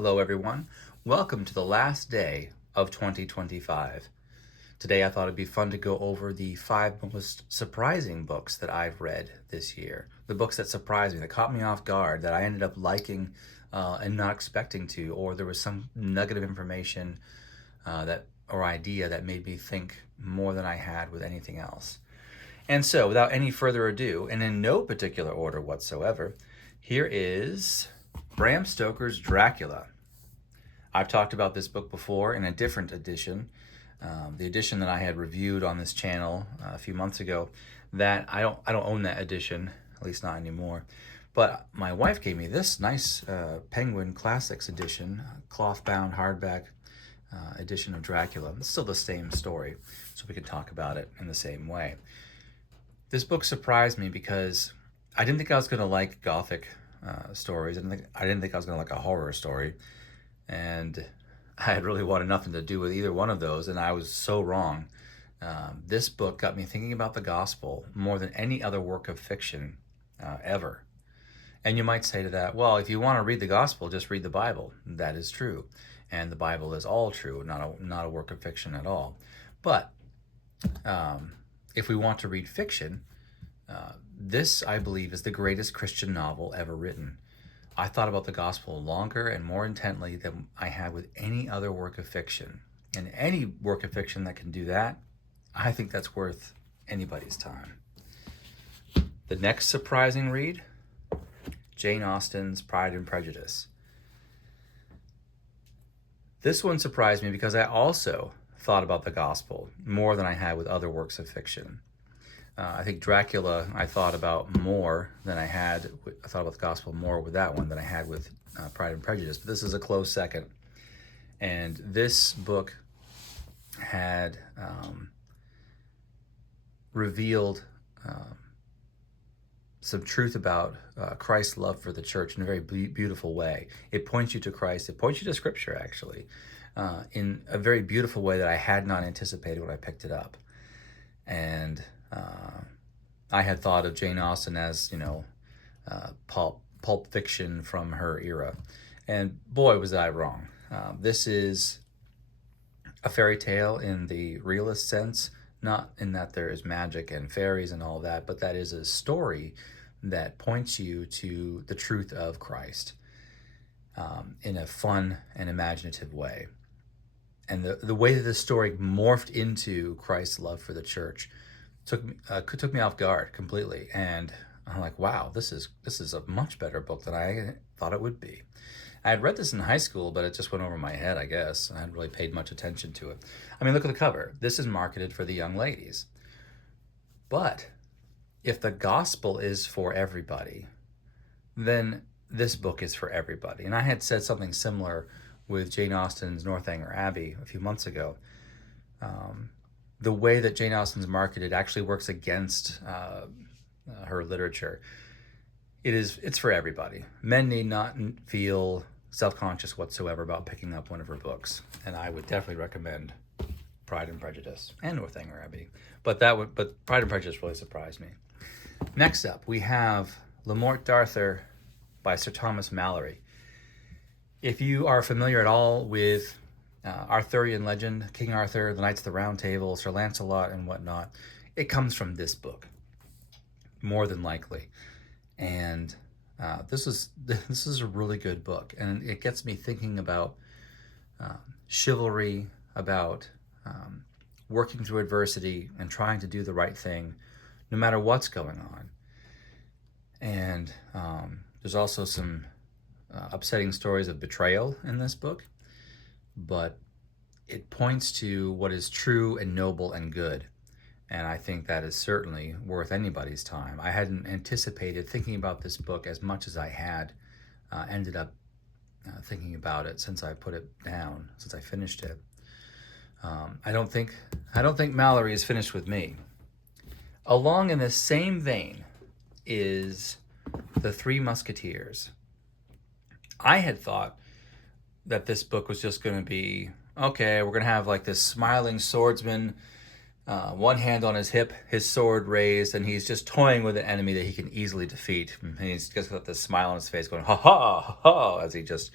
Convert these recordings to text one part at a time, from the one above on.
Hello, everyone. Welcome to the last day of 2025. Today, I thought it'd be fun to go over the 5 most surprising books that I've read this year. The books that surprised me, that caught me off guard, that I ended up liking and not expecting to, or there was some nugget of information or idea that made me think more than I had with anything else. And so, without any further ado, and in no particular order whatsoever, here is Bram Stoker's Dracula. I've talked about this book before in a different edition, the edition that I had reviewed on this channel a few months ago. That I don't own that edition, at least not anymore. But my wife gave me this nice Penguin Classics edition, cloth-bound hardback edition of Dracula. It's still the same story, so we can talk about it in the same way. This book surprised me because I didn't think I was going to like Gothic stories. I didn't think I was going to like a horror story. And I had really wanted nothing to do with either one of those, and I was so wrong. This book got me thinking about the gospel more than any other work of fiction ever. And you might say to that, well, if you want to read the gospel, just read the Bible. That is true. And the Bible is all true, not a work of fiction at all. But if we want to read fiction, this, I believe, is the greatest Christian novel ever written. I thought about the gospel longer and more intently than I had with any other work of fiction. And any work of fiction that can do that, I think that's worth anybody's time. The next surprising read, Jane Austen's Pride and Prejudice. This one surprised me because I also thought about the gospel more than I had with other works of fiction. I think Dracula I thought about more than I thought about the gospel more with that one than I had with Pride and Prejudice. But this is a close second. And this book had revealed some truth about Christ's love for the church in a very beautiful way. It points you to Christ. It points you to Scripture, actually, in a very beautiful way that I had not anticipated when I picked it up. And I had thought of Jane Austen as, pulp fiction from her era. And boy, was I wrong. This is a fairy tale in the realist sense, not in that there is magic and fairies and all that, but that is a story that points you to the truth of Christ in a fun and imaginative way. And the way that this story morphed into Christ's love for the church took me off guard completely, and I'm like, wow, this is a much better book than I thought it would be. I had read this in high school, but it just went over my head, I guess. I hadn't really paid much attention to it. I mean, look at the cover. This is marketed for the young ladies. But if the gospel is for everybody, then this book is for everybody. And I had said something similar with Jane Austen's Northanger Abbey a few months ago. The way that Jane Austen's marketed actually works against her literature. It's for everybody. Men need not feel self-conscious whatsoever about picking up one of her books, and I would definitely recommend Pride and Prejudice and Northanger Abbey. But Pride and Prejudice really surprised me. Next up, we have Le Morte d'Arthur by Sir Thomas Malory. If you are familiar at all with Arthurian legend, King Arthur, the Knights of the Round Table, Sir Lancelot, and whatnot, it comes from this book, more than likely. And this is a really good book, and it gets me thinking about chivalry, about working through adversity and trying to do the right thing, no matter what's going on. And there's also some upsetting stories of betrayal in this book, but it points to what is true and noble and good. And I think that is certainly worth anybody's time. I hadn't anticipated thinking about this book as much as I had ended up thinking about it since I put it down, since I finished it. I don't think Malory is finished with me. Along in the same vein is The Three Musketeers. I had thought that this book was just going to be, okay, we're going to have like this smiling swordsman, one hand on his hip, his sword raised, and he's just toying with an enemy that he can easily defeat. And he's just got this smile on his face going, ha ha, ha ha, as he just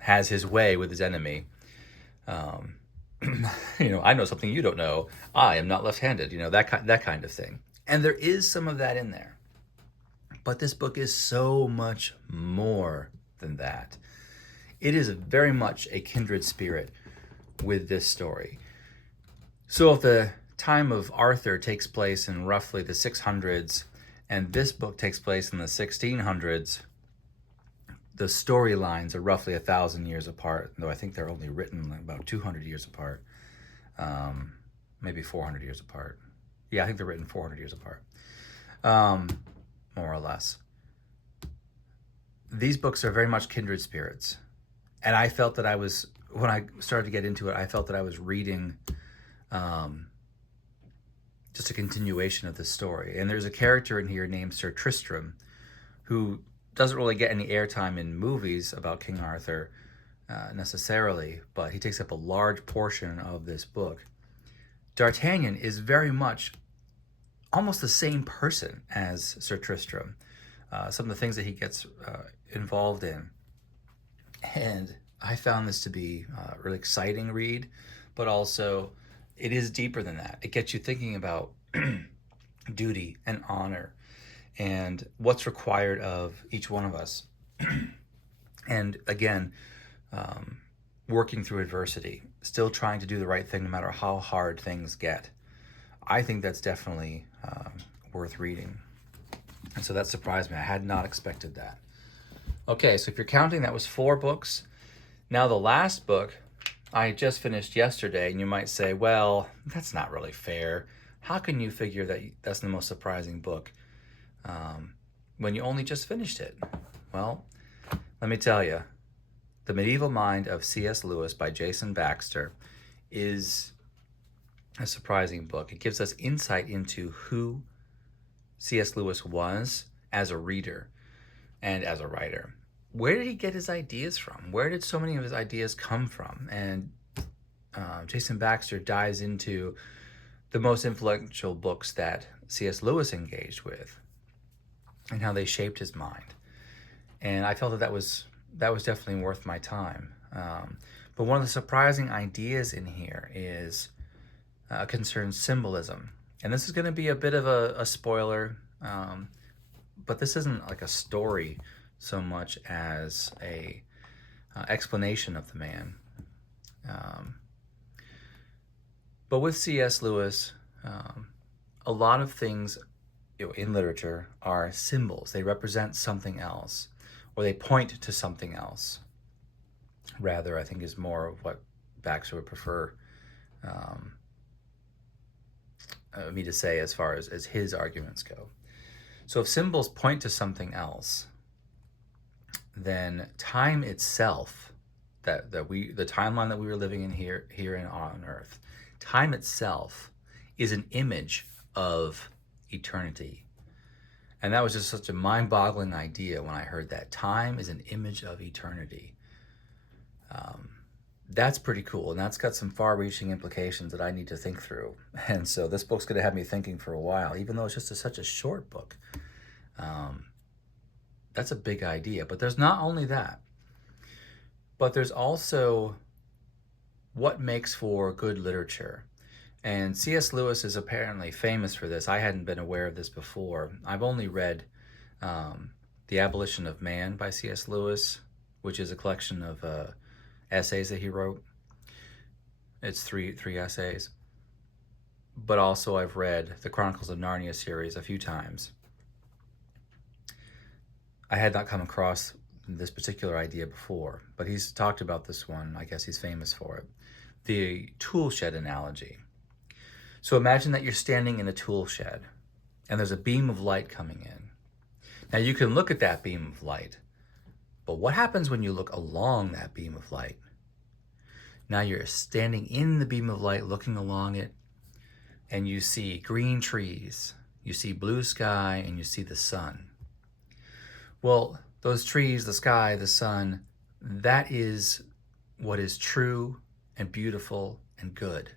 has his way with his enemy. I know something you don't know. I am not left-handed. That kind of thing. And there is some of that in there. But this book is so much more than that. It is very much a kindred spirit with this story. So if the time of Arthur takes place in roughly the 600s, and this book takes place in the 1600s, the storylines are roughly 1,000 years apart, though I think they're only written about 200 years apart, maybe 400 years apart. Yeah, I think they're written 400 years apart, more or less. These books are very much kindred spirits. And I felt that when I started to get into it, I felt that I was reading just a continuation of this story. And there's a character in here named Sir Tristram, who doesn't really get any airtime in movies about King Arthur necessarily, but he takes up a large portion of this book. D'Artagnan is very much almost the same person as Sir Tristram. Some of the things that he gets involved in. And I found this to be a really exciting read, but also it is deeper than that. It gets you thinking about duty and honor and what's required of each one of us. And again, working through adversity, still trying to do the right thing no matter how hard things get. I think that's definitely worth reading. And so that surprised me. I had not expected that. Okay, so if you're counting, that was 4 books. Now the last book I just finished yesterday, and you might say, well, that's not really fair. How can you figure that that's the most surprising book when you only just finished it? Well, let me tell you, The Medieval Mind of C.S. Lewis by Jason Baxter is a surprising book. It gives us insight into who C.S. Lewis was as a reader and as a writer. Where did he get his ideas from? Where did so many of his ideas come from? And Jason Baxter dives into the most influential books that C.S. Lewis engaged with and how they shaped his mind. And I felt that was definitely worth my time. But one of the surprising ideas in here is concerns symbolism. And this is going to be a bit of a spoiler, but this isn't like a story so much as a explanation of the man. But with C.S. Lewis, a lot of things in literature are symbols. They represent something else, or they point to something else. Rather, I think is more of what Baxter would prefer me to say as far as his arguments go. So if symbols point to something else, then time itself, the timeline that we were living in here on Earth, time itself is an image of eternity. And that was just such a mind-boggling idea when I heard that. Time is an image of eternity. That's pretty cool, and that's got some far-reaching implications that I need to think through. And so this book's going to have me thinking for a while, even though it's just such a short book. That's a big idea. But there's not only that, but there's also what makes for good literature. And C.S. Lewis is apparently famous for this. I hadn't been aware of this before. I've only read The Abolition of Man by C.S. Lewis, which is a collection of essays that he wrote. It's three essays. But also I've read the Chronicles of Narnia series a few times. I had not come across this particular idea before, but he's talked about this one. I guess he's famous for it. The tool shed analogy. So imagine that you're standing in a tool shed and there's a beam of light coming in. Now you can look at that beam of light, but what happens when you look along that beam of light? Now you're standing in the beam of light, looking along it, and you see green trees, you see blue sky, and you see the sun. Well, those trees, the sky, the sun, that is what is true and beautiful and good.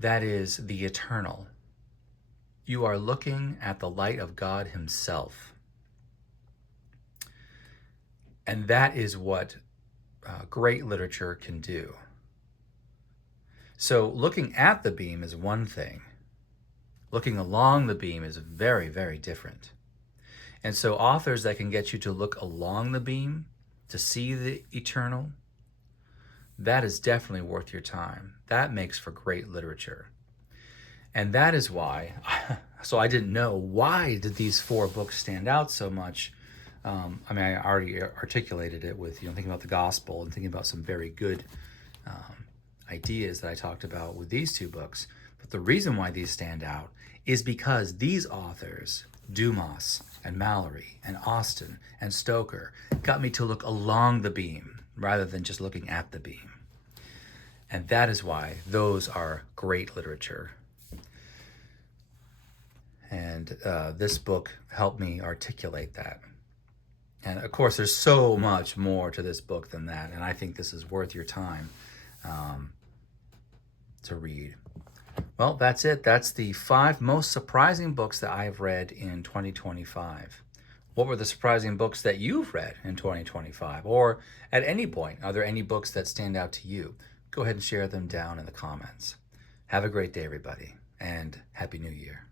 That is the eternal. You are looking at the light of God himself. And that is what great literature can do. So looking at the beam is one thing. Looking along the beam is very, very different. And so authors that can get you to look along the beam, to see the eternal, that is definitely worth your time. That makes for great literature. And that is why, so I didn't know, why did these 4 books stand out so much? I already articulated it with, thinking about the gospel and thinking about some very good ideas that I talked about with these 2 books. But the reason why these stand out is because these authors, Dumas and Mallory and Austen and Stoker, got me to look along the beam rather than just looking at the beam. And that is why those are great literature. And this book helped me articulate that. And of course, there's so much more to this book than that. And I think this is worth your time to read. Well, that's it. That's the 5 most surprising books that I've read in 2025. What were the surprising books that you've read in 2025? Or at any point, are there any books that stand out to you? Go ahead and share them down in the comments. Have a great day, everybody, and Happy New Year.